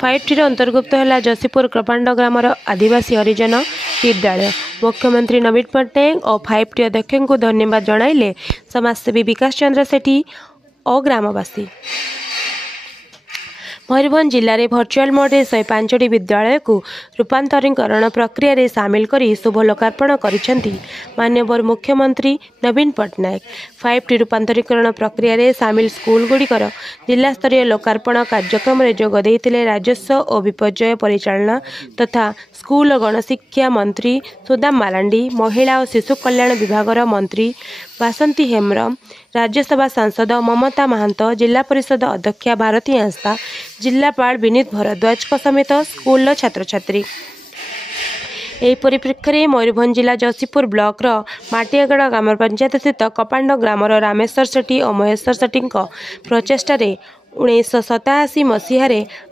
5टी अंतर्भुक्त है जसीपुर कृपांड ग्रामर आदिवासी हरिजन विद्यालय। मुख्यमंत्री नवीन पट्टनायक और 5टी अध्यक्ष को धन्यवाद जणाइले समाजसेवी विकास चंद्र सेठी और ग्रामवासी। मयूरभंज जिले में भर्चुआल मोड में 105टी विद्यालय को रूपांतरीकरण प्रक्रिया रे सामिल करी शुभ लोकार्पण करिसेंती माननीय मुख्यमंत्री नवीन पट्टनायक। 5टी रूपांतरीकरण प्रक्रिया रे सामिल स्कूल गुड़िकर जिला स्तरीय लोकार्पण कार्यक्रम में जोग देइतिले राजस्व और विपर्यय परिचालना तथा स्कूल और गणशिक्षा मंत्री सुदाम मारांडी, महिला और शिशु कल्याण विभाग मंत्री बासंती हेम्ब्रम, राज्यसभा सांसद ममता महांत, जिला परिषद अध्यक्षा भारती आस्था, जिलापाल विनीत भरद्वाज समेत स्कूल छात्र छात्री। यह परिप्रेक्षी में मयूरभंज जिला जसीपुर ब्लॉक माटियागढ़ ग्राम पंचायत स्थित कपांड ग्रामर रामेश्वर सेठी और महेश्वर सेठी प्रचेषा 1987 मसीह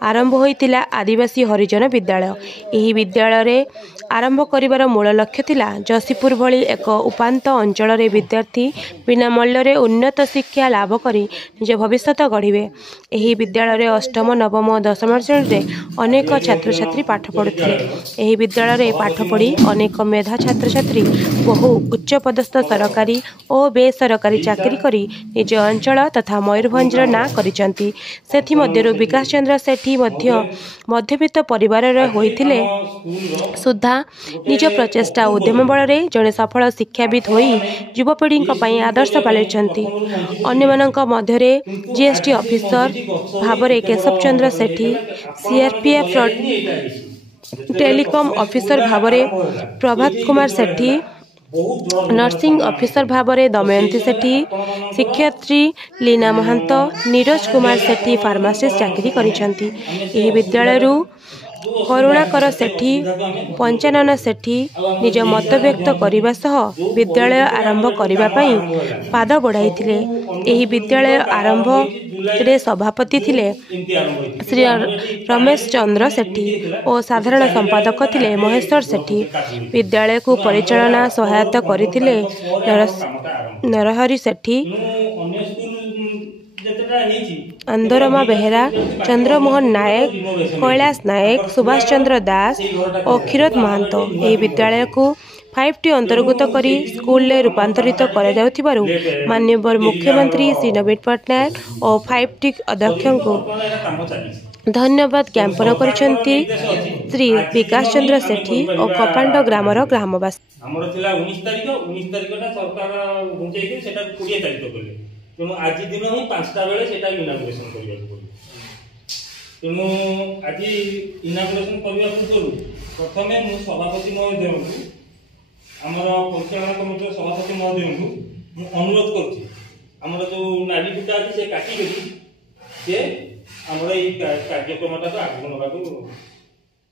आरंभ होता आदिवासी हरिजन विद्यालय। यह विद्यालय आरंभ करिवार मूल लक्ष्य थिला जसीपुर भली एक उपांत अंचल विद्यार्थी बिना मूल्य उन्नत शिक्षा लाभ करी निज भविष्य गढ़िबे। यह विद्यालय अष्टम नवम और दशम श्रेणी अनेक छात्र छात्री पाठ पढ़ुथिले। यह विद्यालय पाठ पढ़ी अनेक मेधा छात्र छात्री बहु उच्च पदस्थ सरकारी और बेसरकारी चाकरी करी निज अंचल तथा मयूरभंज नाँ करिसेंती। सेथि मध्यरु विकास चंद्र सेठी मध्यवित्त परिवार होइथिले सुधा निज प्रचेष्टा उद्यम बल जड़े सफल शिक्षाविद होई युवपीढ़ी आदर्श पालिछंती। अन्यमानक मध्यरे जीएसटी ऑफिसर भाव केशव चंद्र सेठी, सीआरपीएफ टेलीकॉम ऑफिसर भाव प्रभात कुमार सेठी, नर्सिंग ऑफिसर भाव दमयंती सेठी, शिक्षयित्री लीना महंत, नीरज कुमार सेठी फार्मासिस्ट चाकरी करिसेंती। यह विद्यालय करुणाकर सेठी, पंचानन सेठी निज मत व्यक्त करने सह विद्यालय आरंभ करने पाद बढ़ाइथिले। यह विद्यालय आरंभ रे सभापति थिले श्री रमेश चंद्र सेठी और साधारण संपादक थिले महेश्वर सेठी। विद्यालय को परिचालना सहायता करथिले नरहरि सेठी, अंदरमा बेहेरा, चंद्रमोहन नायक, कैलाश नायक, सुभाष चंद्र दास और क्षीरद महंत। यह विद्यालय को 5टी अंतर्गत करी स्कूल में रूपांतरित कर माननीय मुख्यमंत्री श्री नवीन पट्टनायक और 5टी अध्यक्ष को धन्यवाद ज्ञापन करिसेंती श्री विकास चंद्र सेठी और कपांड ग्रामर ग्रामवासी। तेणु आज दिन ही 5टा बेले सेटा इनागुरेशन करबा पड़ो। तेणु आज इनागुरेशन करबा पूर्व प्रथमे मु सभापति महोदय आमर परिचालना कमिटी सभापति महोदय को अनुरोध करछि आमर जो नाली गुटा अछि से काटी देछि जे आमर ए कार्यक्रमटा तो आगु नबा को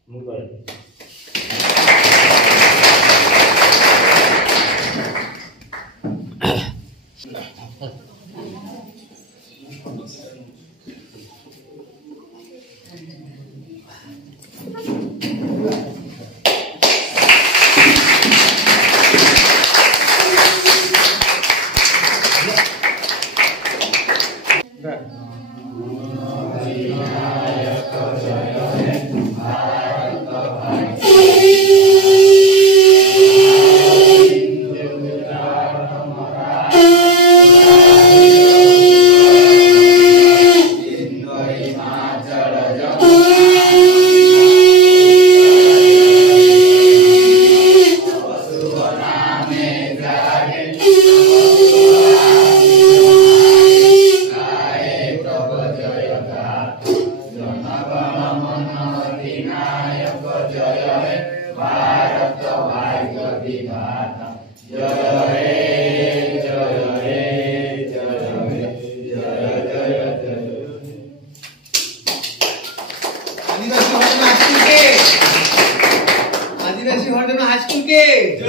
मु कहै। आदिवासी हरिजन हाई स्कूल के जय,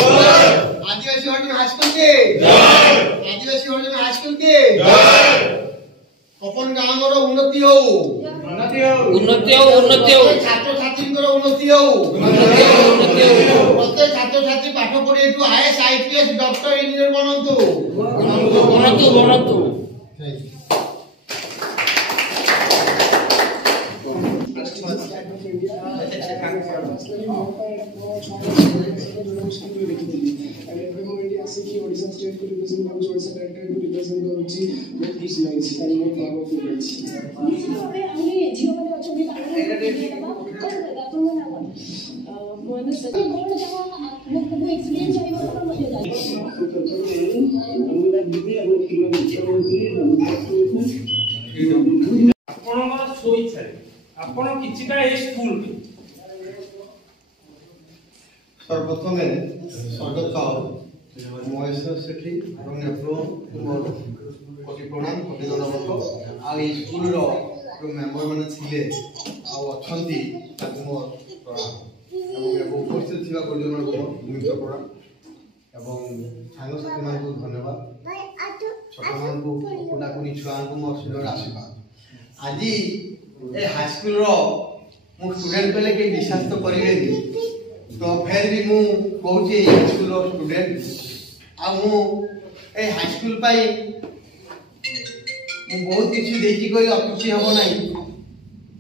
आदिवासी हरिजन हाई स्कूल के जय, आदिवासी हरिजन हाई स्कूल के जय। अपन गांव रो उन्नति हो, उन्नति हो, उन्नति हो, उन्नति हो, छात्र छात्री को उन्नति हो, उन्नति हो, उन्नति हो। प्रत्येक छात्र छात्री पाठ पढ़ी एटू आईएएस आईपीएस डॉक्टर इंजीनियर बनंतु, बनंतु, बनंतु। सर्वप्रथमे स्वागत महेश्वर सेठी कोटि प्रणाम कोटि दंडवत आ स्कूल मेम्बर मैंने थे उपस्थित थी गुरुजन गुरुत्व प्रणाम एवं सांगसाथी मान धन्यवाद छोट मान कुनाकुनी छुआ मोर सुंदर आशीर्वाद आज ए हाईस्कल मु स्टूडेंट पहले कहीं विश्वास तो करेंगे तो फिर भी मु कहूँ हाईस्कल स्टूडेंट आ हाईस्कल बहुत किसी देखी कोई अपुची हम ना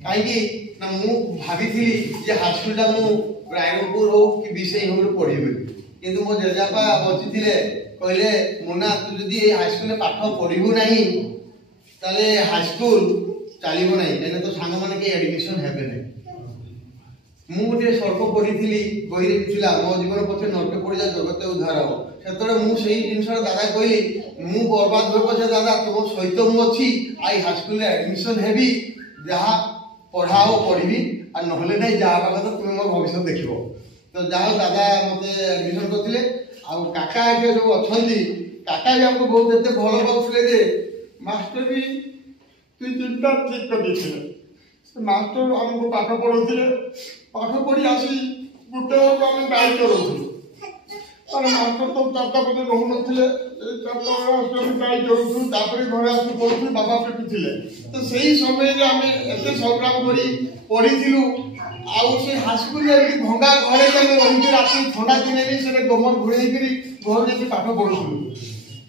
कहीं ना मु भाभी हाईस्कल मु रायरंगपुर हो कि विषय हम पढ़ी किंतु मो जेजापा बची थे कहले मुना तू जदि हाईस्कल पाठ पढ़ू ना ताले हाईस्कल चलो ना कहीं तो सांग मैंने कहीं एडमिशन हे ना मु गोटे सर्प पढ़ी बही था मो जीवन पछे नरके पड़ जा जगत उद्धार हम से मुझे जिन दादा कहली मु बर्बाद हो पछे दादा तुम सहित मुझी आई हाईस्कल एडमिशन हेबी जहाँ पढ़ाओ पढ़ी और नहले ना जहाँ पाक तो तुम मो भविष्य देख तो जहाँ दादा मत एडमिशन करते काका ये जो अच्छा काका भी हमको बहुत एत भल पाते मास्टर भी तु चिंता ठीक कर मास्टर आमको पाठ पढ़ाते पाठ पढ़ी आसी गोटे आम गाई चलाऊँ मास्टर तो चार्टा बजे रोहन गाई चलाऊँ घर आस पढ़ू बाबा पेटू थे तो सही समय आम एत संग्राम कर पढ़ी से हाईस्कल भंगा घरे रही राति ठंडा दिने भी से गोमर घोड़े घर जाकि पाठ पढ़ू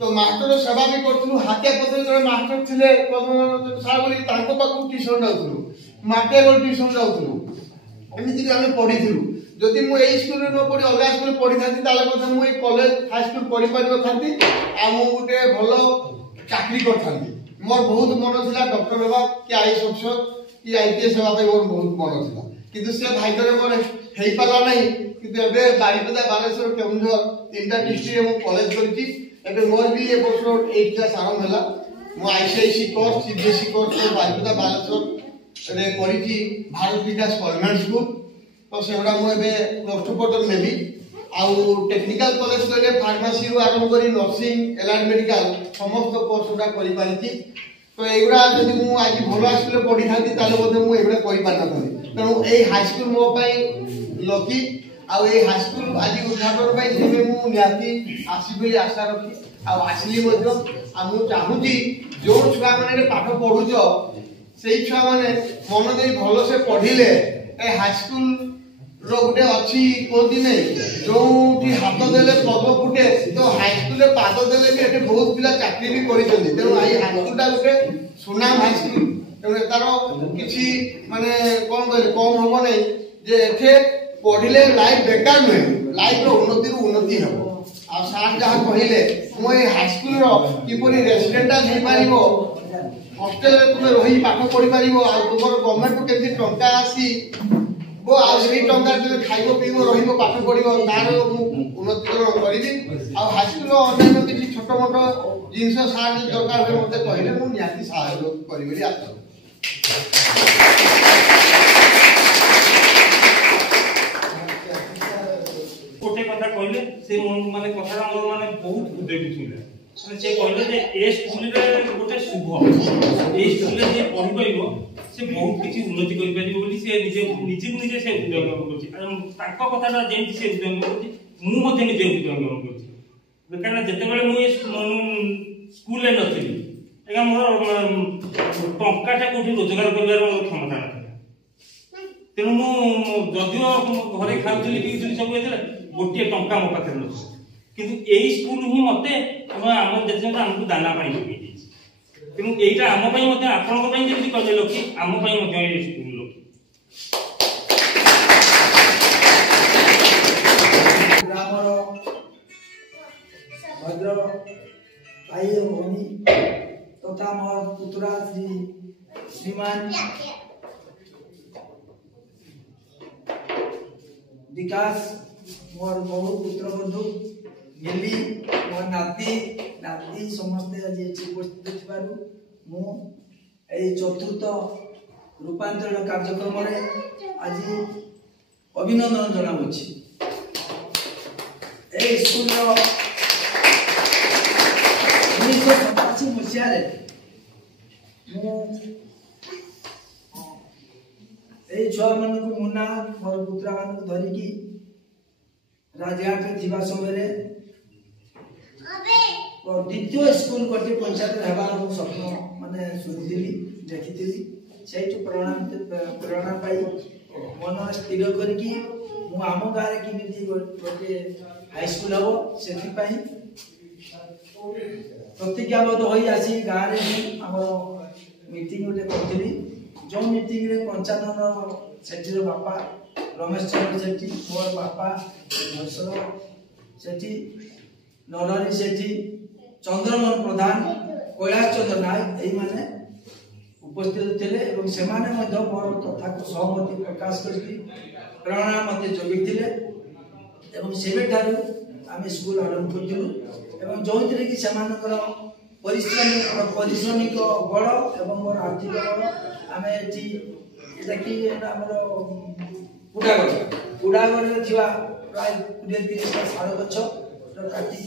तो मास्टर सेवा भी करूँ हाथिया पत्र जो मास्टर थे सार बोली ट्यूशन जाऊँ माटिया गोल ट्यूशन जाऊँ एमती आम पढ़ी जदि मुझे स्कूल न पढ़ी अलग स्कूल पढ़ी था मुझे कॉलेज हाईस्कल पढ़ी पारि न था गोटे भल चाकरी कर मोर बहुत मन था डॉक्टर होगा कि आईएएस अफिसर कि आईपीएस होगा मोर बहुत मन था किंतु से भाग्य मोर हो पारा ना किंतु बारीपदा बालेश्वर केन्दुझर 3टा डिस्ट्रिक्ट में कॉलेज कर मोर भी ए वर्ष 8 क्लास आरंभ है मो ICIC course CBSE course Baripada Baleshwar करी भारत विकास गवर्नमेंट स्कूल तो से मुझे प्लस 2 पर्यटन नेबी आउ टेक्निकल कॉलेज कहले फार्मासी रु आरंभ करी नर्सिंग एलाइड मेडिकल समस्त कोर्स गुड़ा कर पारी तो युवा जब मुझे आज भल हाईस्कल पढ़ी था मुझे कर पारि ना तेणु ये हाईस्कल मो लकी आई हाईस्कल आज उद्घाटन मुझे आसबी आशा रखी आसली मुझे चाहूँगी जो छुआ मैंने पाठ पढ़ुच से छुआ मैंने मन दे भल से पढ़िले हाईस्कल रोटे अच्छी कहती नहीं जो हाथ देले पद्म फुटे तो हाईस्कल पाद देले भी ये बहुत पिला चाकरी भी कर तेणु आई हाईस्कल गोटे सुनाम हाईस्कल तेणु तार कि माने कौन कहले कम हम नहीं जे एठे पढ़िले लाइफ बेकार नुहे लाइफ उन्नति उन्नति हम आ सार जहाँ कहले मुझे हाईस्कल किपरि रेसिडेंटाल हो पार हॉस्टेल तुम रही पाठ पढ़ी पार तुम गवर्नमेंट को केमती टंका आसी टंका खाइब पीब रही पाठ पढ़ तार उन्नतिकरण करी हाईस्कल अन्य किसी छोट मोट जिन सार दरकार हुए मत कहले मुझे साहय करी आशा गोटे कथा कहले से माने कथा माने बहुत हृदय छुईला से कहले जे ए स्कूल रे गोटे शुभ ए स्कूल रे जे पढ़ी पाइबो से बहुत किसी उन्नति कर पारिबो बोली से निजे से उद्यम करछि ताको कथाटा जेंति से उद्यम करछि मु मध्ये निजे उद्यम करछि कारण जते बेले मु स्कूल रे नथिली एगा मोर टंकाटा कोठी रोजगार करबार मोर क्षमता नथिला तेनु मु जदियो घरे खाउथली पीउथली सब हेतले गोटे टंका मो पाखे नथि किंतु एई स्कूल ही मते हमर देशे हमकु दाना पानी लगे तेणु यहीटा आम आपण जमी कले लकी आम स्कूल लकी ଗ୍ରାମର ଭଦ୍ର ଭାଇ ଓ ଭଉଣୀ ତଥା ମୋର ପୁତୁରା ଶ୍ରୀମାନ विकास मोर बहु पुत्र बंधु मिली मोर नाती समस्ते आज उपस्थित थिबारु मु ए चतुर्थ रूपांतरण कार्यक्रम रे आज अभिनंदन जनाउछि। ए स्कूल रो 1987 मसिया रे मु ए छुआ मन को मुन्ना मोर पुत्रा मन को धरी की राजघाट में थिबा समय और द्वितीय स्कूल गोटे पंचायत हेबार स्वप्न माने सुनिथिली देखिथिली सेठु प्रेरणा पाई मन स्थिर करके मु आम गाँव में किमिति गोटे हाई स्कूल हम से प्रतिज्ञाबद्ध हो आसी गाँव में आम मीटिंग गोटे करी जो मीटिंग रे पंचानन सेठी बापा रमेश चंद्र सेठी मोर बापा हर्षर सेठी नरहरी सेठी चंद्रमोहन प्रधान कैलाश चंद्र नायक यही माने उपस्थित थे और से मोर कथा को सहमति प्रकाश करके प्रेरणा मत जगैले आम स्कूल आरंभ करूँ जो कि से परिश्रमिक बड़ और मोर आर्थिक बड़ आम कुड़ागढ़ प्राय 20-30 शाल गछ काटी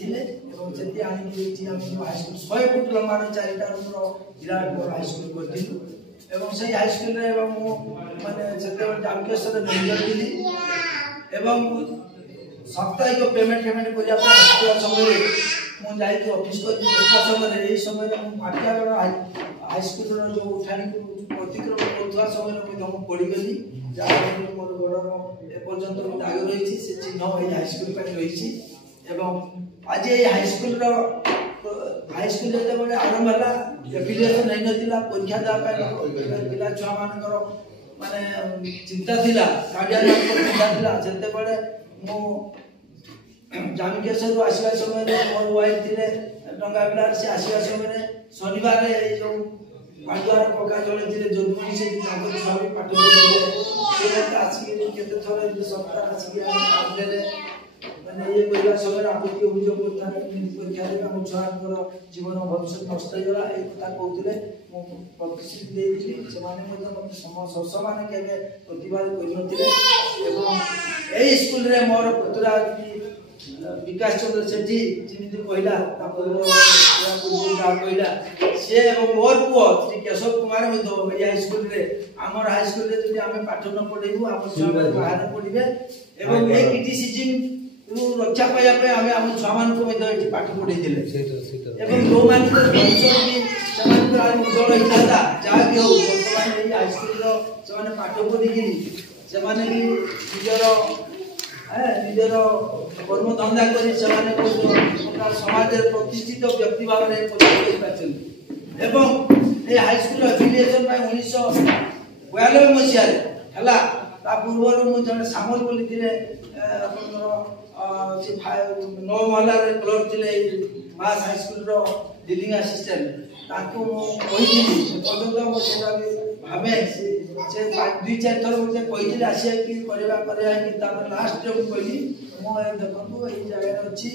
हाईस्कूल 100 फुट लंबार 4टा रूम विराट बड़ हाईस्कूल करूँ से हाईस्कूल मानते जामकेश्वर मैनेजर थी साप्ताहिक पेमेंट करने समय मुझे ऑफिस कर समय समय पाटियागढ़ हाईस्कूल जो उठाणी अतिक्रमण कर समय पड़गली जहाँ मोर गोड़र एपर्तंत दाग रही से चिन्ह हाईस्कूल रही आज ये हाईस्कूल जो आरंभ है एफिलिएशन नहीं नाला परीक्षा देवाई पिला छुआ मान माने चिंता थिला गार्डियन चिंता थिला जेते बड़े मु जामिकेश्वर आसवा समय मोर वाइफ थिले डंगा बिलार से आसवा समय शनिवार जो पाटुआर पका जड़े थे जोधपुर से स्वामी पाठ आसिक थर सप्ताह आसिक मैंने ये कहला समय आपत्ति अभियोग करता परीक्षा देवे आम छुआर जीवन भविष्य नष्ट होगा ये कथा कहते प्रतिश्रुति देती से मैंने केवे प्रतिवाद कर स्कूल रे मोर पुतुरा विकास चंद्र सेठी जमी कहला कहला सी मोर पुओ श्री केशव कुमार हाईस्कूल आमर हाईस्कूल आम पाठ न पढ़ेबू आम छुआ बाहर पढ़े क्रिटिसिजम रक्षा पाइबा आम आम छुआ मान पाठ पढ़े जो उज्जवल होता जहाँ भी हो बर्तमान हाईस्कूल से पाठ पढ़ी से निजर कर्म धंदा कर समाज प्रतिष्ठित व्यक्ति भाव में हाईस्कूल एफिलिएशन 1992 मसीह पूर्व मुझे सामल बोली थे 9 महला क्लर्क थे मास हाईस्कूल डीलिंग असिस्टेंट भावे से 2-4 थर मुझे कही आसिया कि लास्ट जो कहली देखो ये जगह अच्छी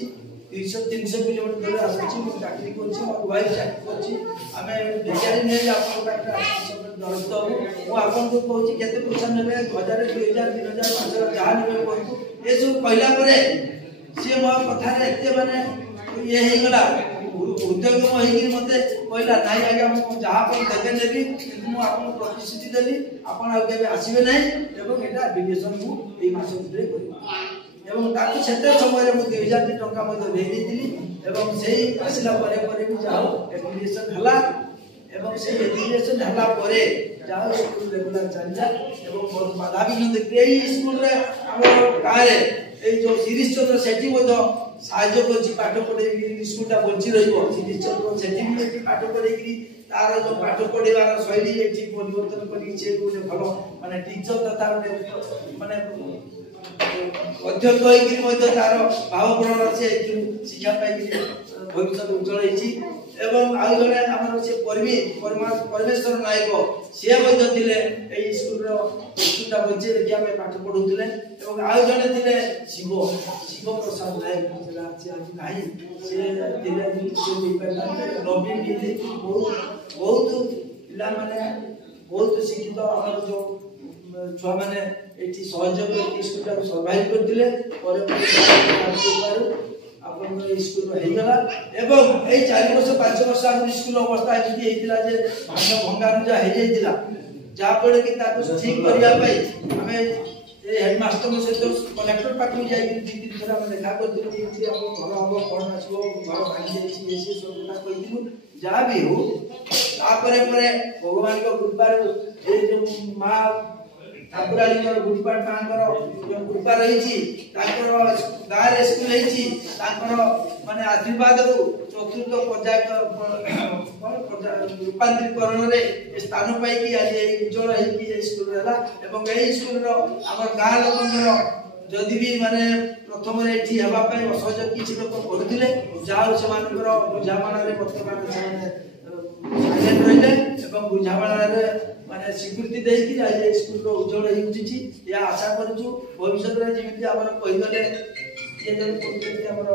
300 किलोमीटर दूर आसूँ चाकरी करवाइफ चाकरी करें बेचारी नहीं जड़ित हूँ मुझे कहूँ केते पैसा ने 1000 2000 3000 5000 जहाँ ने कहूँ ये सब कहला सी मो कथार एत माने ये होगला उद्योगम मत कहला ना आज्ञा मुझे जहाँ देवे नेबी मुझे प्रतिश्रुति देली आपे आसवे ना यहाँ एफिलिएशन मुझे मस भितर कर समय 2000 टंका से आसला भी जाओ एफिलिएशन है से एफिलिएशन है जाओ स्कूल रेगुलर चलला बाधा विघ्न देखिए स्कूल गाँव जो शिरीष चंद्र सेठी साहय कर पाठ पढ़े स्कूलटा बची रीश चंद्र सेठी भी पाठ पढ़े तार जो पाठ पढ़ार शैली ये परिवर्तन कर भल माने टीचर तथा माने अध्यक्ष होकर तार भावपूर्ण से शिक्षा पाई भविष्य उज्जवल होती एवं आउ जड़े आम से परमेश्वर नायक सी थे स्कूल बचे देखा पाठ पढ़ुले आउ जड़े थे शिव शिव प्रसाद नायक भाई नवीन बहुत पिला माने बहुत शिक्षित आम जो छुआ मैंने सहयोग स्कूल सर्वाइव करते अपन स्कूल हेगला एवं ए 4 वर्ष 5 वर्ष हम स्कूल अवस्था एमती हेतिला जे भांगा भंगारुजा हे जाइतिला जा पड़े कि ताको ठीक करिया पई हमें ए हेडमास्टर में से कलेक्टर पाक में जाई कि 2-3 थरा हम देखा करते कि हम घर हम कोन आछो घर भांगी जाई एसे सब ना कहिलु जा भी हो तापरे परे भगवान को कृपा रे ए जो मां ठाकुराणी गुड़पाट मां कृपा रही गाँव स्कूल माने आशीर्वाद चतुर्थ रूपांतरीकरण स्थान पाई आज उज्जवल स्कूल है स्कूल आम गाँ लोक जदि भी माने प्रथम असहयोग किसी लोक पढ़ुले जहाँ से बुझाणा बर्तमान रही बुझाणा माने स्वीकृति देकी आज स्कूल उज्जवल होउची या आशा करू भविष्य रे जेमिति हमर कहिगले ये जन कोते हमर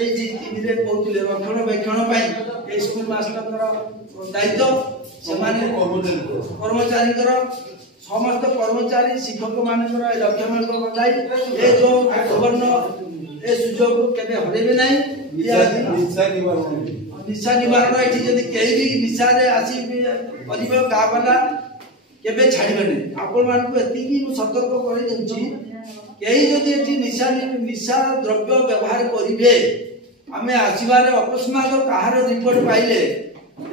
ए जी टीवी रे कहउले रक्षण पई ए स्कूल मास्टर दायित्व समान कर्मचारी समस्त कर्मचारी शिक्षक मानकर लक्ष्य दायित्व ए जो गवर्नर ए सुजोग केबे हरेबे नाही या निशा निवारण एठी जदि केही भी निशा रे आसी परिबे गाँ वाला केबे छाड़बेनी आपण मान को एति की सतर्क करि दउची केही जदि एठी निशा द्रव्य व्यवहार करिवे हमें आसीबारे अकस्मात कहार रिपोर्ट पाइले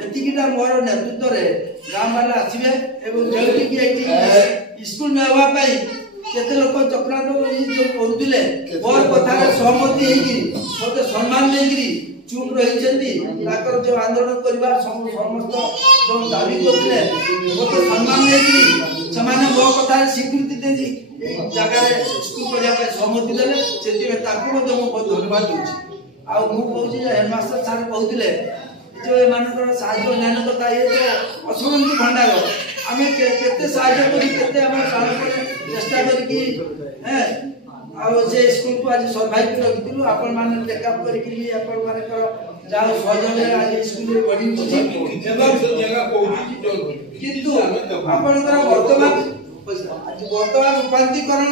एति कीटा मोर नेतृत्व रे गाँ वाला आसीबे एवं जल्दी की एठी स्कूल में आवा पाई केते लोक चक्रांत जो करूतिले और कथा सहमति हेगी सोते सम्मान देगिरी चुप रही जो आंदोलन करवा समस्त जो दाबी करते सम्मान देगी मो कथा स्वीकृति दे जगह स्कूल पढ़ा सहमति देले से बहुत धन्यवाद दूसरी हेडमास्टर सार कहते जो एमानकर साहय ज्ञान कथा ये तो असमंती भंडार आम के चेष्टा कर से स्कूल को आज सर्वाइव रखिलु आपण माने टेकअप करके आपण माने जा सहयोग आज स्कूल रे बढ़ी किंतु आपण वर्तमान रूपांतरीकरण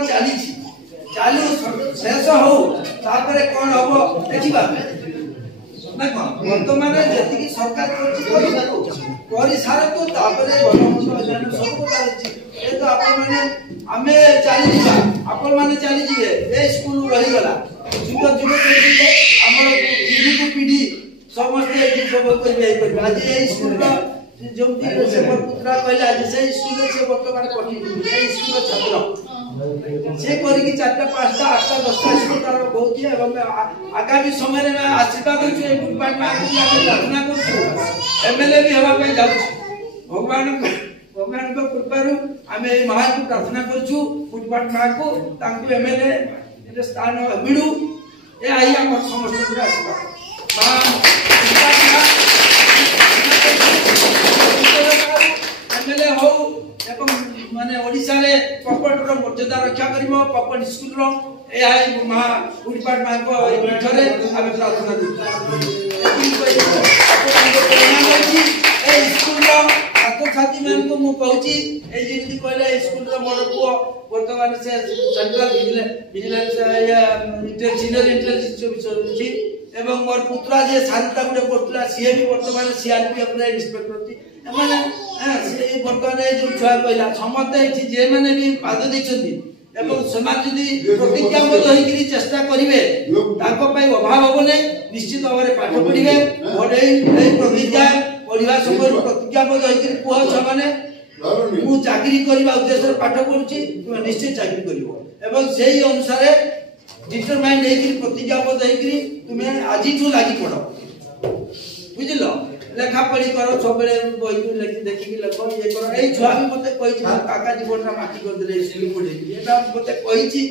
चालू शेष हो तापरे कोन हबो देखिबा ना कोन वर्तमान जति की सरकार करि सारा तो तापरे गणमंत्र अध्ययन सब चालछि ए तो आपण माने आमे चली जिबा आपण माने चली जिवे ए स्कूल रही गला जुग जुग हमर पीढ़ी को पीढ़ी समस्त एठी सब करबे आज ए स्कूल का जो से पुत्रा कहला आज से स्कूल से वर्तमान पढ़ी ए स्कूल छात्र से करी की 4टा 5टा 8टा 10टा स्कूल तार बहुत है एवं आगामी समय रे आशीर्वाद छै डिपार्टमेंट को प्रार्थना करछु एमएलए भी हवा पे जाउ भगवान को कृपारू आमे महान को प्रार्थना करछु फुटपाथ मां को तांको एमएलए जे स्थान मिलू ए आई हम समस्त पूरा एमएलए हो एवं माने ओडिसा रे प्रॉपर्टी रो मर्यादा रक्षा करिवो प्रॉपर्टी स्कूल रो ए आई मा फुटपाथ मां को पीठरे आमे प्रार्थना करू ए स्कूल रो छात्री मान को मु कहूची ए जेति कहले स्कूल रो मोर पुओ वर्तमान से सेंट्रल विजिलेंस या सीनियर इंटेलिजेंस ऑफिसर एवं मोर पुत्रा जे शांता गुडे पड़तला सीए भी वर्तमान सीआरपीएफ रे इंस्पेक्टर थी माने से वर्तमान जो छुआ कहला समस्त एठी जे माने भी पाद दैछथि एवं समाज जदि प्रतिज्ञाबद्ध होइकरी चेष्टा करिवे ताको पई अभाव होबो नै निश्चित भाବରେ पाठ पढिबे और एई प्रतिज्ञा पढ़िबा समय प्रतिज्ञाबद्ध होइकरी पुआ छमाने मु चाकरी करबा उद्देश्य पाठ पढुची तुम निश्चित चाकरी करिवो एवं सेही अनुसार डिटरमाइंड हेकरी प्रतिज्ञाबद्ध हेकरी तुमे आजि ठू लागि पड़ो बुझल लेखा पढ़ी कर सब बही देखिक लेख ये कर ये छुआ भी मत काका जीवन माटी कर दे स्कूल पढ़े मत कही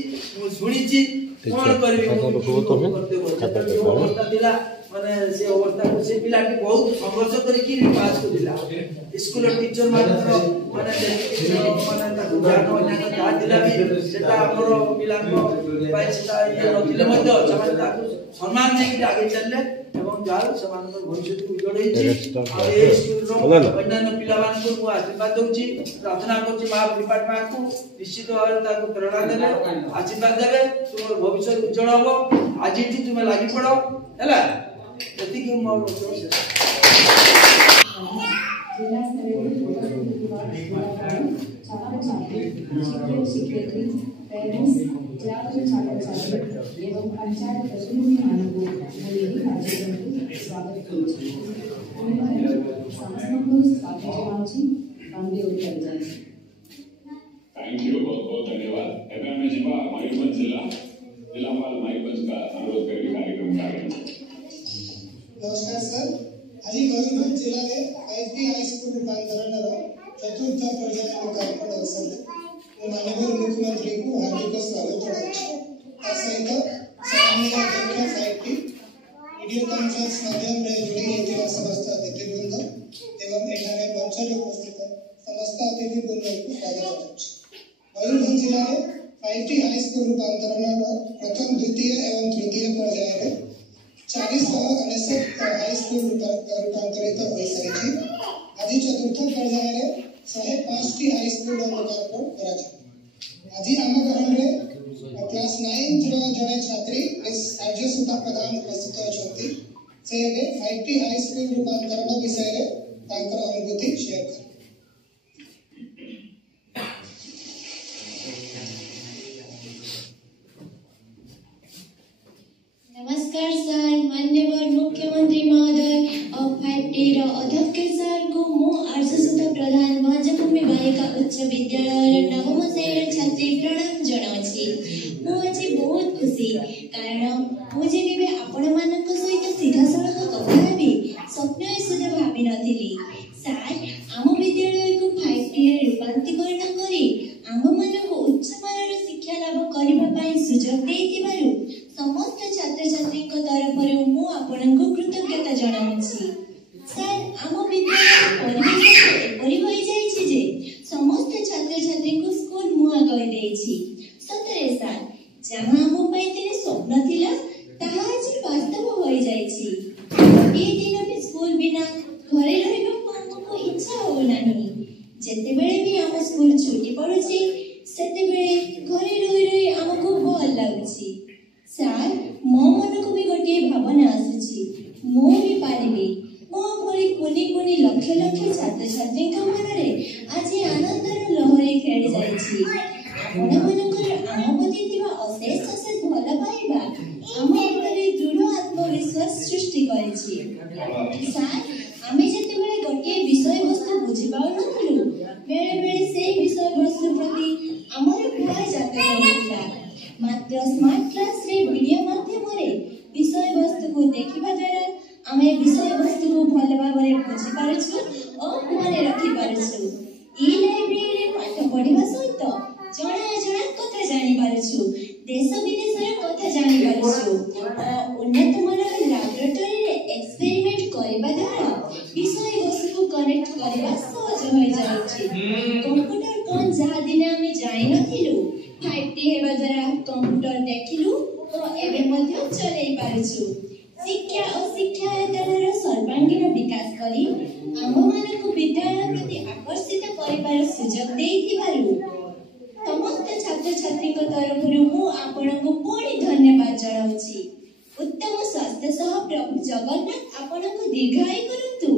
शुणी कौन कर माने से अवस्था को से पिला के बहुत संघर्ष करके पास करला स्कूल टीचर माने ताकू ज्ञान अन्य जा दिला भी सेटा हमर पिला को पाइ सेटा ये नथिले मध्य समाज ताकू सम्मान नै कि आगे चलले एवं जाल समान भविष्य उजड़ै छी आ ए स्कूल रो अन्य पिलावान को मु आशीर्वाद दउची प्रार्थना करछि मां डिपार्टमेंट को निश्चित भाव ताकू प्रेरणा देले आशीर्वाद देले तुम भविष्य उज्जवल हो आज तुम लागि पड़ो हैला यदि कि म जिला शिक्षयित्री पेरेंट्स छात्र एवं पंचायत प्रतिनिधि मानक कार्यक्रम स्वागत करुछि थैंक यू बहुत बहुत धन्यवाद एवं मैं जीवा मयूरभंज जिलापाल मयूरभंज का अनुरोध करके कार्यक्रम कार्य नमस्कार सर आज मयूरभंज जिले में 5T हाई स्कूल रूपांतरण चतुर्थ पर्याय लोकार्पण अवसर माननीय मुख्यमंत्री को हार्दिक स्वागत सहित सम्माननीय अध्यक्ष 5T वीडियो कॉन्फ्रेंस माध्यम जोड़ी होता समस्त अतिथिवृंद एवं एठारे मंच उपस्थित समस्त अतिथिवृंद को स्वागत मयूरभंज जिले में 5T हाई स्कूल रूपांतरण प्रथम द्वितीय एवं तृतीय पर्याय 499 हाई स्कूल रूपांतरित हो सारी आज चतुर्थ पर्याय 105टी हाई स्कूल लोकार्पण करा आज आम ग्रहण में क्लास 9 जड़े छात्री मिस आर्यसुधा प्रधान उपस्थित अच्छा से 5T हाई स्कूल रूपांतरण विषय में अनुभूति शेयर कर नमस्कार सर माननीय मुख्यमंत्री महोदय और 5T अध्यक्ष सर को मु आर्यसुधा प्रधान महाजभूमि बालिका उच्च विद्यालय नवम श्रेणी छात्री प्रणाम जनाउछि मु आज बहुत खुशी कारण मु जेबे आपण मानक सहित सीधा सड़क कथा हेबी स्वप्न सुद्धा भाबी नथिली सर आम विद्यालय को 5T रे रूपांतरण करी आम मानक उच्च मानर शिक्षा लाभ करबा पई सुजोग देइतिबारु समस्त छात्र छात्री को तरफ मु आपनको कृतज्ञता जनाउछि सर आम विद्यालय परिवेश एपरि होई जाइछि जे समस्त छात्र छात्री को स्कूल मुआ कहि देइछि सतरे सर जहां हम पाइतिले स्वप्न थिला ताहा आज वास्तव होई जाइछि ए दिन में स्कूल बिना घरे रहबा हमको इच्छा हो नाही जेते बेले भी हम स्कूल छुट्टी पड़ुछि सेते बेले घरे रही हमको भल लागुछि सर मो मन को भी गोटे भावना आसुची मो भी पारिबी मो भली कोनी कोनी लक्ष लक्ष छात्र छात्री का मन रे आज आनंदर लहरी खेली जाइछि आपण मनकर आम प्रति थिबा अशेष अशेष भल पाइबा आम अंतरे दृढ़ आत्मविश्वास सृष्टि करिछि सर आमे जते बेले गोटे विषय वस्तु बुझि पाउ नथलु बेले बेले से विषय वस्तु प्रति हमर भय जाता होता मात्र स्मार्ट क्लास रे वीडियो माध्यम रे विषय वस्तु को देखिबा द्वारा आमे विषय वस्तु को भल भाबरे बुझि पारछु और मने रखि पारछु ई लाइब्रेरी रे पाठ पढिबा सहित जणा कथा जानि पारछु देश विदेश रे कथा जानि पारछु उन्नत मानक लैबोरेटरी रे एक्सपेरिमेंट करबा द्वारा विषय वस्तु को कनेक्ट करबा सहज होई जाइछि कंप्यूटर कोन जा दिन आमे जानि नथिलु 5T हेबा द्वारा कंप्यूटर देखिलु और एबे मध्ये चलै पारछु शिक्षा और शिक्षायतनर सर्वांगीन विकास करी आम मानक विद्यालय प्रति आकर्षित करिबार सुযোগ देइथिबारु समस्त छात्र छात्री को तरफ मु आपनको पूर्ण धन्यवाद जणाउछि उत्तम स्वास्थ्य सह प्रभु जगन्नाथ आपनको दीर्घायु करंतु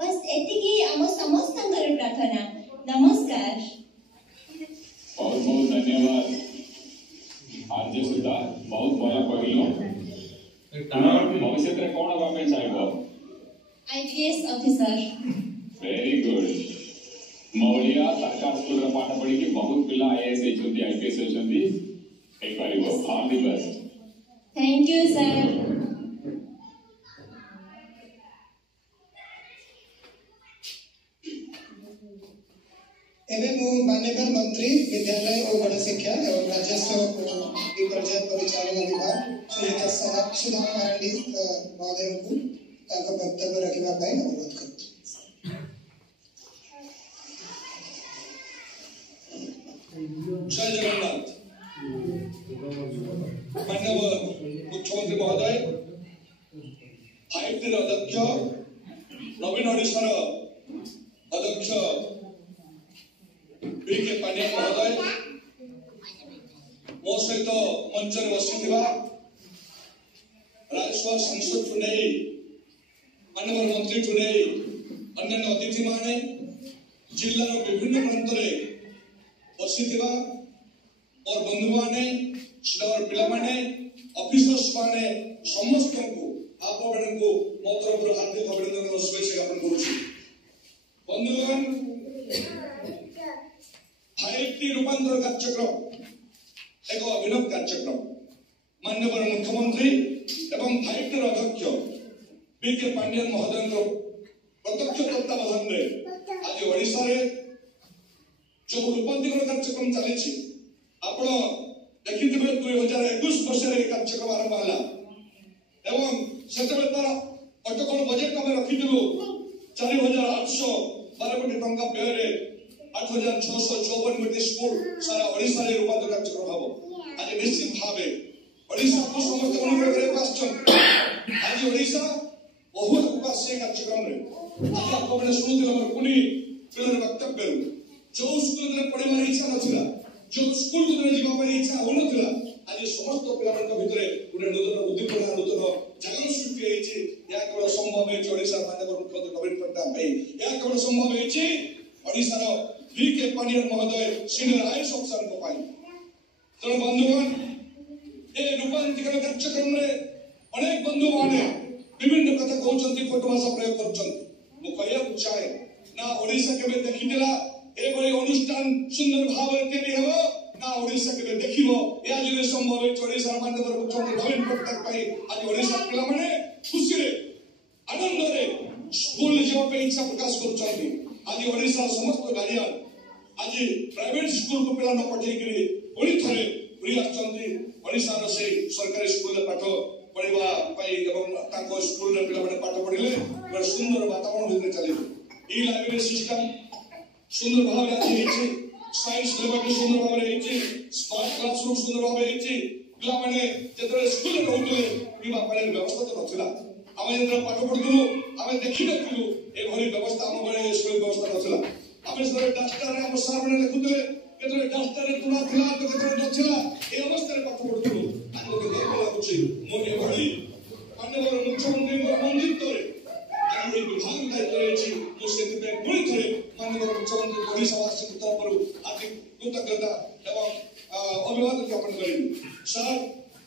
बस एतिकी आम समस्तंकर प्रार्थना नमस्कार बहुत बहुत धन्यवाद आर्यसुधा बहुत बड़ा कहलो भविष्य में कौन हवा में चाहबो आईपीएस ऑफिसर वेरी गुड मौलिया सरकार स्कूल रे पाठ पढ़ी के बहुत पिला आईएएस होचंदी आईपीएस होचंदी एक बारी वो all the best thank you sir एवं माननीय मंत्री विद्यालय और गणशिक्षा एवं राजस्व विपर्जय परिचालन विभाग श्रीयुता सुधा मारंडी महोदय को वक्तव्य रखा अनुरोध कर जय जगन्नाथ। माननीय मुख्यमंत्री महोदय, आईटी अध्यक्ष, नवीन ओडिशा अध्यक्ष बीके पांड्या महोदय, मो सहित मंच बसी राजस्व संसद नहीं माननीय मंत्री नहीं अन्य अतिथि माने जिलार विभिन्न प्रांत बसी और बंधु माने पिला माने ऑफिसर्स माने समस्त को आप को मो तरफ हार्दिक अभिनंदन और शुभेच्छा ज्ञापन करुछि। बंधुगण, 5T रूपांतर कार्यक्रम एक अभिनव कार्यक्रम माननीय मुख्यमंत्री एवं 5T अध्यक्ष बीके पांड्यन महोदय प्रत्यक्ष तत्वावधान में आज ओडिशा रे जो रूपांतरण कार्यक्रम चली आप देखिए 2021 वर्ष कार्यक्रम आरंभ है एवं से तार अटकल बजेट आम रखिलु 4,812 कोटी टंका व्यय 8,654 गोटे स्कूल सारा ओडिशा रे रूपांतर कार्यक्रम हम आज निश्चित भाव ओडिशा को समस्त अनुग्रह आज ओडिशा बहुत विकास कार्यक्रम रे आज आप शुणुते पुणी पिलर वक्तव्य जो स्कूल में पढ़ार इच्छा नाला जो स्कूल को जावाई इच्छा हो नाला आज समस्त पिला भितर गोटे नूतन उद्दीपना नूतन जगह सृष्टि होती केवल संभव होशा माननीय मुख्यमंत्री नवीन पट्टनायक यह केवल संभव होशार बीके पांड्यन महोदय सीनियर आईएएस अफिसर तेणु बंधुगण ए रूपांतरण कार्यक्रम अनेक बंधु माने विभिन्न कथा कहते कटु भाषा प्रयोग कर चाहे ना ओडिशा केबे देखिला एभली अनुष्ठान सुंदर भाव हो ना ओडिशा केबे देखिबो या जने संभव है ओडिशा माननीय मुख्यमंत्री नवीन पट्टनायक आज ओडिशा पिला माने खुशी रे आनंद रे स्कूल जीवा पे इच्छा प्रकाश करछथि। आज ओडिशा समस्त गार्डियन आज प्राइवेट स्कूल को पिला न पठे करी ओडी थरे पुरी आछथि ओडिशा रो से सरकारी स्कूल रे पाठ पढ़िबा पई एवं ताको स्कूल रे पिला माने पाठ पढ़िले बड़ सुंदर वातावरण भितर चलिबो। ई लाइब्रेरी सिस्टम सुंदर भाव रे साइंस लेबोरेटरी सुंदर भाव रे स्मार्ट क्लासरूम सुंदर भाव रे पिला माने जेतरे स्कूल रे रहउतले पीबा पानी व्यवस्था तो नथिला आमे जेतरे पाठ पढुथुलु आमे देखि नथिलु ए भली व्यवस्था आम बळे स्कूल व्यवस्था नथिला आमे जेतरे डाक्टर रे हम सर माने लिखुतले केतरे डाक्टर रे तुला थिला तो केतरे नथिला ए अवस्था रे पाठ पढुथुलु आमे के देखला कुछि मो ए भली माननीय मुख्यमंत्री मंदिर तरे आज ए विभाग दायित्व रे मो सेति पे पुणी थरे माननीय मुख्यमंत्री ओडिशावासी तरफ हार्दिक कृतज्ञता एवं अभिवादन ज्ञापन करेंगे। सर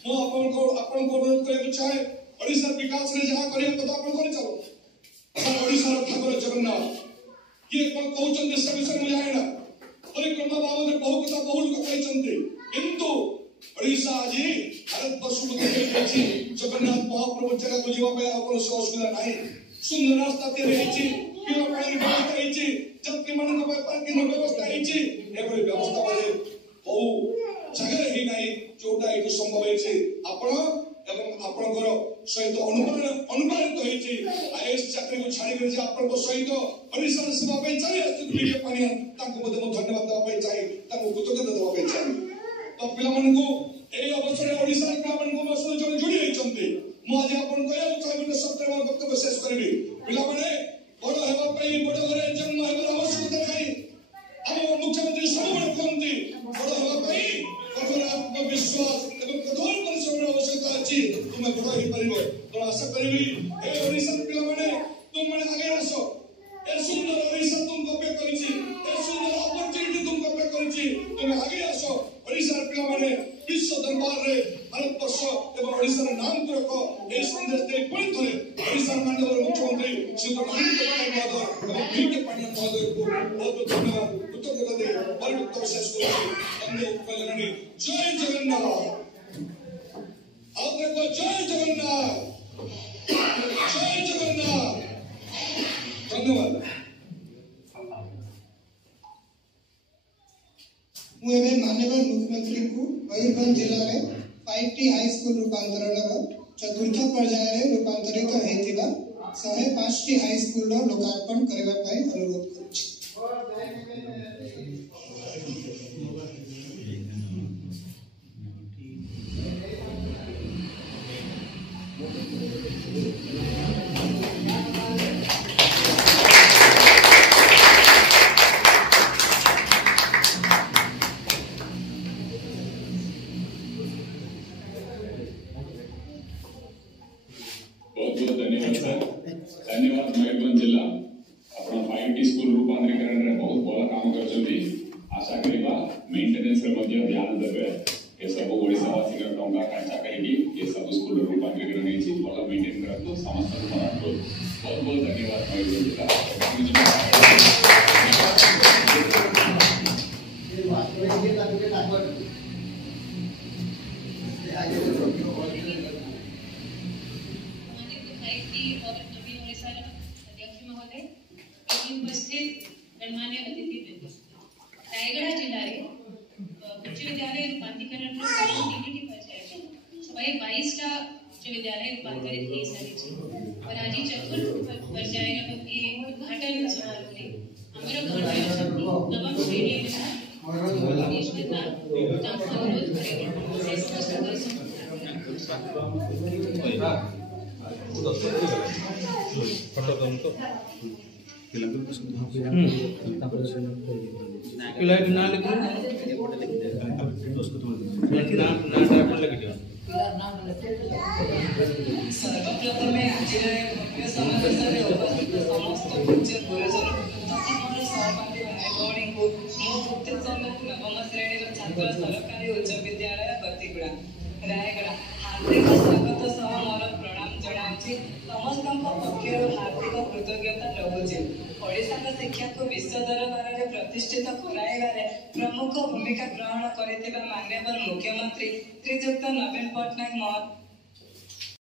मो आपन को अनुरोध करे चाहे ओडिशा विकास रे जहां करिया कथा आपन करे चलो सर ओडिशा रो ठाकुर जगन्नाथ ये कोन कहउछन देश विषय में जाएना परिक्रमा बाबद बहुत कथा बहुत कहइछन्ते किंतु ओडिशा आज भारत वर्ष को देखि जगन्नाथ महाप्रभु जगह को जीवा पे आपन असुविधा नाही सुंदर रास्ता ते रहिछि पीवा पानी व्यवस्था रहिछि जत्ति मन को पार्किंग व्यवस्था रहिछि एभली व्यवस्था माने बहु जगह ही नाही जोटा एतु संभव होइछि आपण एवं आपनकर सहित अनुप्राणित होइछि आईएएस चाकरी को छाड़ी कर जे आपन को सहित ओडिशा सेवा पे चाहि बीके पांड्यन ताको मध्ये मो धन्यवाद देबा पे चाहि ताको कृतज्ञता देबा पे चाहि तो पिला मन को ए अवसर ओडिशा पिला मन को मसलो जोड़ी होइछन्ते मो आज आपन कहया चाहिए सप्ताह में वक्तव्य शेष करबी पिला माने बड़ हेबा पई बड़ घरे जन्म हेबार आवश्यकता नाही हम मुख्यमंत्री सबବେଳେ कहନ୍ତି बड़ हेबा पई कठोर आत्मविश्वास एवं कठोर परिश्रम आवश्यकता अछि तुम बड़ हे परिबो तो आशा करबी ए ओडिशा पिला माने तुम माने आगे आसो ए सुंदर ओडिशा तुमको पे करिछि ए सुंदर अपॉर्चुनिटी तुमको पे करिछि तुम आगे आसो ओडिशा पिला माने विश्व दरबार रे भारत वर्ष एवं ओडिशा रे नाम को रखो ए संदेश दे पुणी थरे ओडिशा माननीय मुख्यमंत्री श्री नवीन पट्टनायक महोदय एवं बीके पांड्यन महोदय को बहुत धन्यवाद कृतज्ञता दे और वक्तव्य शेष करूँ। वंदे कल्याणी जय जगन्नाथ आप देखो जय जगन्नाथ जय जगन्नाथ धन्यवाद। मुझे माननीय मुख्यमंत्री को मयूरभंज जिले में 5टी हाईस्कूल रूपांतरण चतुर्थ पर्याय रूपांतरित होता 105टी हाईस्कूल लोकार्पण करने अनुरोध करुच्ची। बहुत बहुत धन्यवाद सर। धन्यवाद मयूरभंज जिला अपना 5टी स्कूल रूपांतरीकरण रे बहुत बड़ा काम करछथि। आशा करिबा मेंटेनेंस रे मध्ये ध्यान देबे ए सब ओडिसावासी के टंका खर्चा करिकि ए सब स्कूल रूपांतरीकरण हेछि भल मेंटेन करतो समस्त मराठो। बहुत बहुत धन्यवाद मयूरभंज उपस्थित गणमान्य अतिथिवृंद रायगढ़ जिले उच्च विद्यालय रूपांतरीकरण सबै 22टा उच्च विद्यालय रूपांतरित हो सारी और आज चतुर्थ पर्याय उद्घाटन समारोह हमर गणमान्य अतिथि नवम श्रेणी अनुरोध सर्वप्रथमे आज समावेश उपस्थित समस्त पूज्य गुरुजन तथा मोर सहपाठी भाई भौणी को नवम श्रेणी छात्र सरकारी उच्च विद्यालय गतिगुड़ा रायगढ़ हार्दिक स्वागत सह मोर प्रणाम जनाऊँगी। समस्त पक्ष हार्दिक कृतज्ञता रखुचे। ओडिशा शिक्षा को विश्व दरबार में प्रतिष्ठित कराइबारे प्रमुख भूमिका ग्रहण करथिबा माननीय मुख्यमंत्री श्रीजुक्त नवीन पट्टनायक